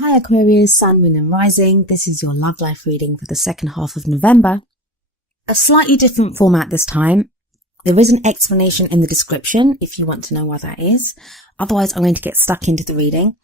Hi Aquarius, Sun, Moon and Rising. This is your love life reading for the second half of November. A slightly different format this time. There is an explanation in the description if you want to know what that is. Otherwise, I'm going to get stuck into the reading.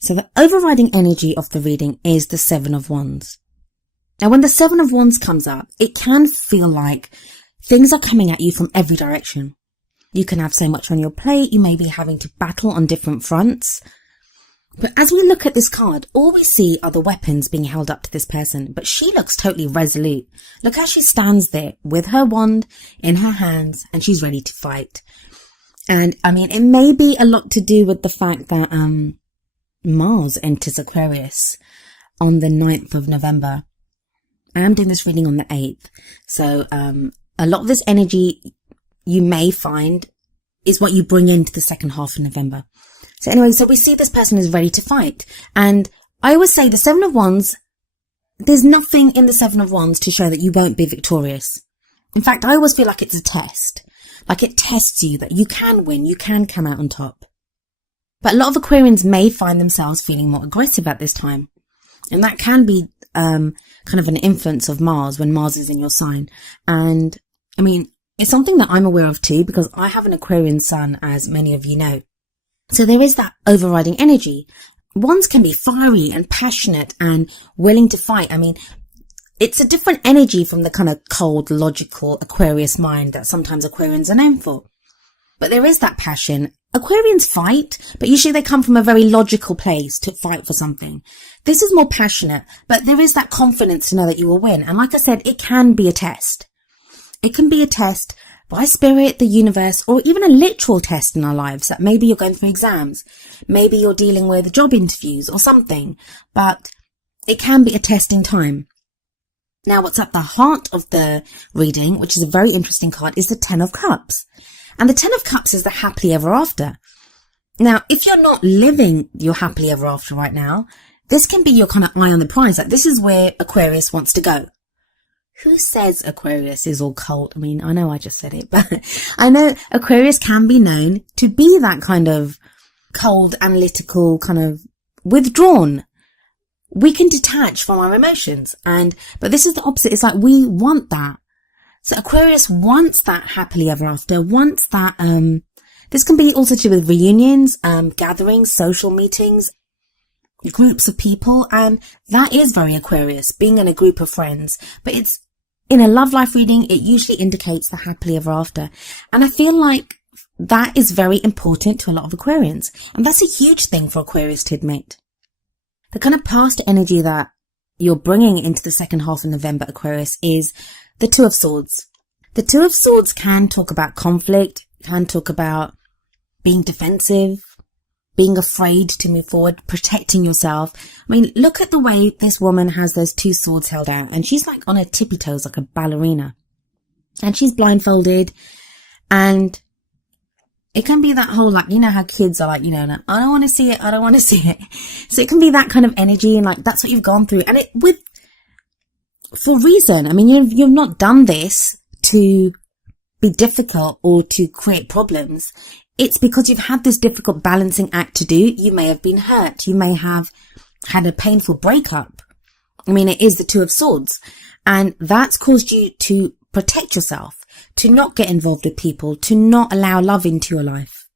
So the overriding energy of the reading is the Seven of Wands. Now, when the Seven of Wands comes up, it can feel like things are coming at you from every direction. You can have so much on your plate. You may be having to battle on different fronts. But as we look at this card, all we see are the weapons being held up to this person. But she looks totally resolute. Look how she stands there with her wand in her hands and she's ready to fight. And I mean, it may be a lot to do with the fact that Mars enters Aquarius on the 9th of November. I am doing this reading on the 8th. So a lot of this energy you may find is what you bring into the second half of November. So anyway, so we see this person is ready to fight. And I always say the Seven of Wands, there's nothing in the Seven of Wands to show that you won't be victorious. In fact, I always feel like it's a test. Like it tests you that you can win, you can come out on top. But a lot of Aquarians may find themselves feeling more aggressive at this time. And that can be kind of an influence of Mars when Mars is in your sign. And I mean, it's something that I'm aware of too, because I have an Aquarian sun, as many of you know. So there is that overriding energy. Wands can be fiery and passionate and willing to fight. I mean, it's a different energy from the kind of cold, logical Aquarius mind that sometimes Aquarians are known for. But there is that passion. Aquarians fight, but usually they come from a very logical place to fight for something. This is more passionate, but there is that confidence to know that you will win. And like I said, it can be a test. It can be a test by spirit, the universe, or even a literal test in our lives, that maybe you're going through exams, maybe you're dealing with job interviews or something, but it can be a test in time. Now, what's at the heart of the reading, which is a very interesting card, is the Ten of Cups. And the Ten of Cups is the happily ever after. Now, if you're not living your happily ever after right now, this can be your kind of eye on the prize. Like, this is where Aquarius wants to go. Who says Aquarius is all cold? I mean, I know I just said it, but I know Aquarius can be known to be that kind of cold, analytical, kind of withdrawn. We can detach from our emotions, but this is the opposite. It's like we want that. So Aquarius wants that happily ever after, wants that, this can be also to do with reunions, gatherings, social meetings, groups of people, and that is very Aquarius, being in a group of friends. But it's, in a love life reading, it usually indicates the happily ever after. And I feel like that is very important to a lot of Aquarians. And that's a huge thing for Aquarius to admit. The kind of past energy that you're bringing into the second half of November, Aquarius, is the Two of Swords. The Two of Swords can talk about conflict, can talk about being defensive, being afraid to move forward, protecting yourself. I mean, look at the way this woman has those two swords held out, and she's like on her tippy toes like a ballerina. And she's blindfolded, and it can be that whole, like, you know how kids are like, you know, like, I don't want to see it, I don't want to see it. So it can be that kind of energy, and like, that's what you've gone through. And it, for reason. I mean, you've not done this to be difficult or to create problems. It's because you've had this difficult balancing act to do. You may have been hurt. You may have had a painful breakup. I mean, it is the Two of Swords. And that's caused you to protect yourself, to not get involved with people, to not allow love into your life.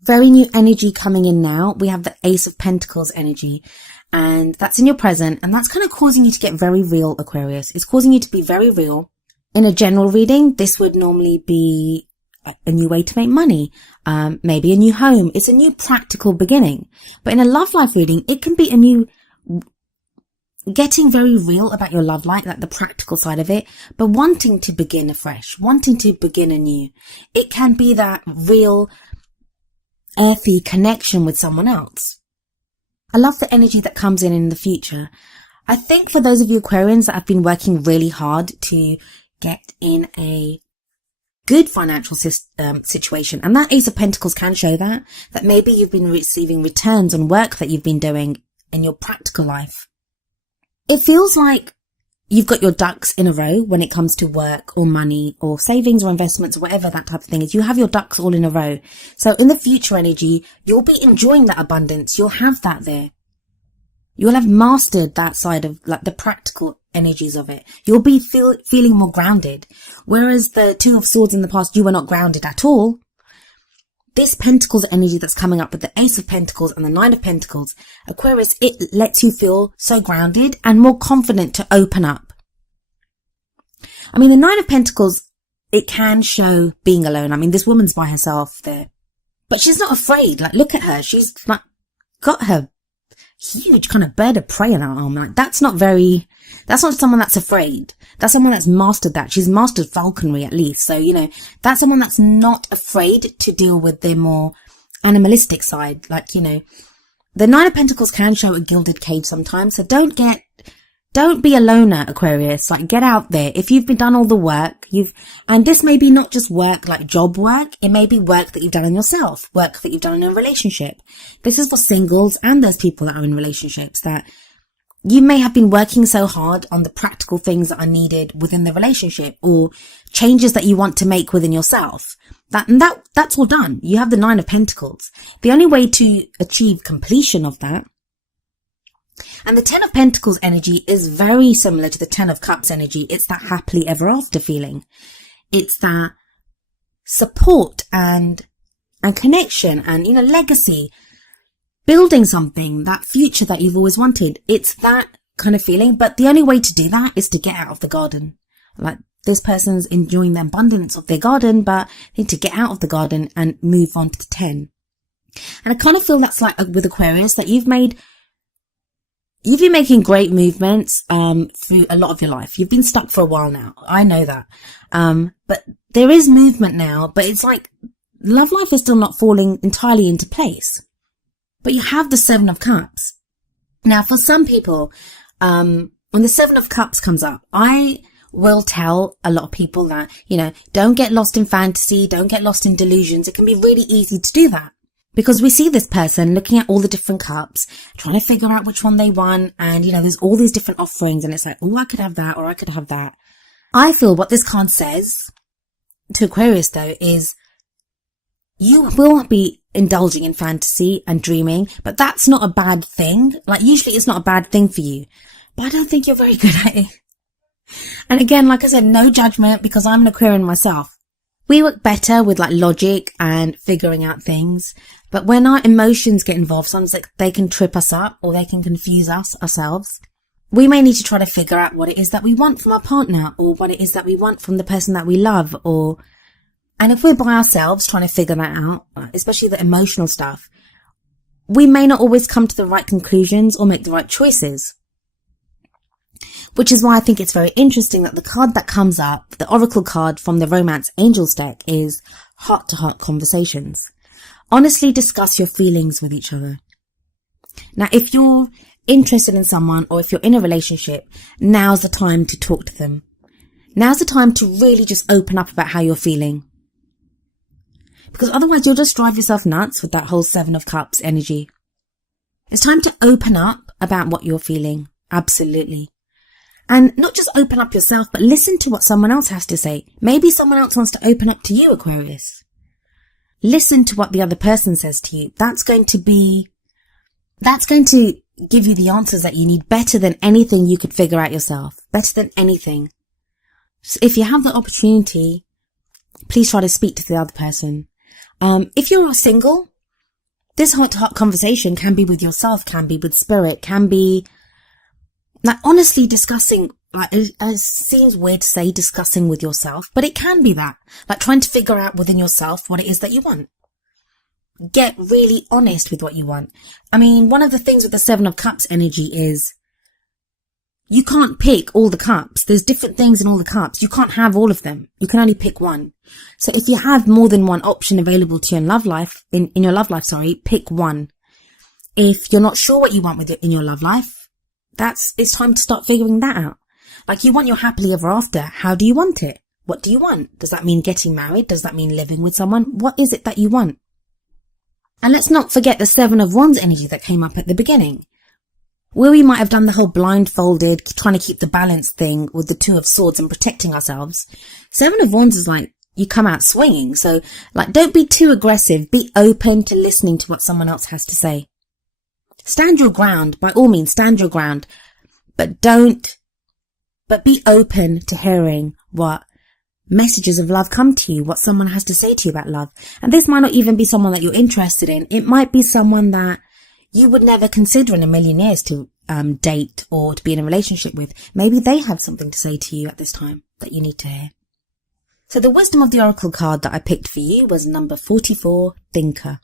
Very new energy coming in now. We have the Ace of Pentacles energy, and that's in your present. And that's kind of causing you to get very real, Aquarius. It's causing you to be very real. In a general reading, this would normally be a new way to make money, maybe a new home. It's a new practical beginning. But in a love life reading, it can be a new, getting very real about your love life, like the practical side of it, but wanting to begin afresh, wanting to begin anew. It can be that real, earthy connection with someone else. I love the energy that comes in the future. I think for those of you Aquarians that have been working really hard to get in a good financial situation, and that Ace of Pentacles can show that maybe you've been receiving returns on work that you've been doing in your practical life. It feels like you've got your ducks in a row when it comes to work or money or savings or investments or whatever that type of thing is. You have your ducks all in a row. So in the future energy, you'll be enjoying that abundance. You'll have that there. You'll have mastered that side of like the practical energies of it. You'll be feeling more grounded. Whereas the Two of Swords in the past, you were not grounded at all. This Pentacles energy that's coming up with the Ace of Pentacles and the Nine of Pentacles, Aquarius, it lets you feel so grounded and more confident to open up. I mean, the Nine of Pentacles, it can show being alone. I mean, this woman's by herself there, but she's not afraid. Like, look at her. She's like got her huge kind of bird of prey in her arm. Like, that's not someone that's afraid. That's someone that's mastered that. She's mastered falconry at least. So, you know, that's someone that's not afraid to deal with their more animalistic side. Like, you know, the Nine of Pentacles can show a gilded cage sometimes. So don't be a loner, Aquarius. Like, get out there. If you've been done all the work, and this may be not just work, like job work. It may be work that you've done on yourself, work that you've done in a relationship. This is for singles and those people that are in relationships, that you may have been working so hard on the practical things that are needed within the relationship, or changes that you want to make within yourself. That's all done. You have the Nine of Pentacles. The only way to achieve completion of that. And the Ten of Pentacles energy is very similar to the Ten of Cups energy. It's that happily ever after feeling. It's that support and connection and, you know, legacy, building something, that future that you've always wanted. It's that kind of feeling. But the only way to do that is to get out of the garden. Like, this person's enjoying the abundance of their garden, but they need to get out of the garden and move on to the 10. And I kind of feel that's like with Aquarius, that you've been making great movements through a lot of your life. You've been stuck for a while now. I know that. But there is movement now, but it's like love life is still not falling entirely into place. But you have the Seven of Cups. Now, for some people, when the Seven of Cups comes up, I will tell a lot of people that, you know, don't get lost in fantasy, don't get lost in delusions. It can be really easy to do that. Because we see this person looking at all the different cups, trying to figure out which one they want. And, you know, there's all these different offerings and it's like, oh, I could have that or I could have that. I feel what this card says to Aquarius, though, is you will be indulging in fantasy and dreaming, but that's not a bad thing. Like, usually it's not a bad thing for you, but I don't think you're very good at it. And again, like I said, no judgment, because I'm an Aquarian myself. We work better with like logic and figuring out things. But when our emotions get involved, sometimes like they can trip us up or they can confuse us ourselves. We may need to try to figure out what it is that we want from our partner, or what it is that we want from the person that we love, and if we're by ourselves trying to figure that out, especially the emotional stuff, we may not always come to the right conclusions or make the right choices. Which is why I think it's very interesting that the card that comes up, the Oracle card from the Romance Angels deck, is heart-to-heart conversations. Honestly discuss your feelings with each other. Now, if you're interested in someone or if you're in a relationship, now's the time to talk to them. Now's the time to really just open up about how you're feeling. Because otherwise you'll just drive yourself nuts with that whole Seven of Cups energy. It's time to open up about what you're feeling. Absolutely. And not just open up yourself, but listen to what someone else has to say. Maybe someone else wants to open up to you, Aquarius. Listen to what the other person says to you. That's going to give you the answers that you need, better than anything you could figure out yourself. Better than anything. So if you have the opportunity, please try to speak to the other person. If you're single, this heart-to-heart conversation can be with yourself, can be with spirit, can be like honestly discussing, like it seems weird to say discussing with yourself, but it can be that, like trying to figure out within yourself what it is that you want. Get really honest with what you want. I mean, one of the things with the Seven of Cups energy is you can't pick all the cups. There's different things in all the cups. You can't have all of them. You can only pick one. So if you have more than one option available to you in love life, in your love life, pick one. If you're not sure what you want with it in your love life, it's time to start figuring that out. Like, you want your happily ever after. How do you want it? What do you want? Does that mean getting married? Does that mean living with someone? What is it that you want? And let's not forget the Seven of Wands energy that came up at the beginning, where we might have done the whole blindfolded, trying to keep the balance thing with the Two of Swords and protecting ourselves. Seven of Wands is like, you come out swinging. So, like, don't be too aggressive. Be open to listening to what someone else has to say. Stand your ground. By all means, stand your ground. But be open to hearing what messages of love come to you, what someone has to say to you about love. And this might not even be someone that you're interested in. It might be someone that you would never consider in a million years to date or to be in a relationship with. Maybe they have something to say to you at this time that you need to hear. So the wisdom of the oracle card that I picked for you was number 44, Thinker.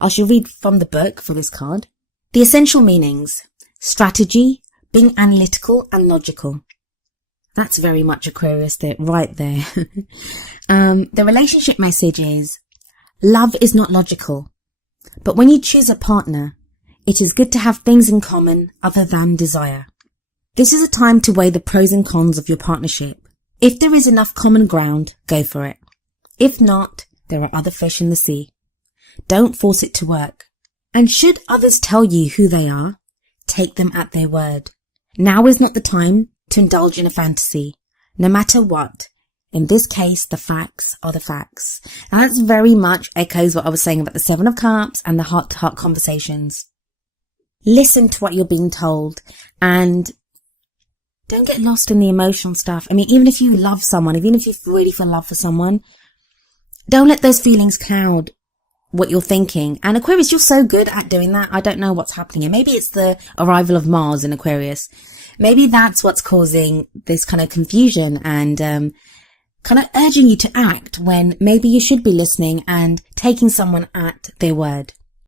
I shall read from the book for this card. The essential meanings: strategy, being analytical and logical. That's very much Aquarius there, right there. The relationship message is, love is not logical, but when you choose a partner, it is good to have things in common other than desire. This is a time to weigh the pros and cons of your partnership. If there is enough common ground, go for it. If not, there are other fish in the sea. Don't force it to work. And should others tell you who they are, take them at their word. Now is not the time to indulge in a fantasy, no matter what. In this case, the facts are the facts. And that's very much echoes what I was saying about the 7 of Cups and the heart-to-heart conversations. Listen to what you're being told and don't get lost in the emotional stuff. I mean, even if you love someone, even if you really feel love for someone, don't let those feelings cloud what you're thinking. And Aquarius, you're so good at doing that. I don't know what's happening here. Maybe it's the arrival of Mars in Aquarius. Maybe that's what's causing this kind of confusion and kind of urging you to act when maybe you should be listening and taking someone at their word.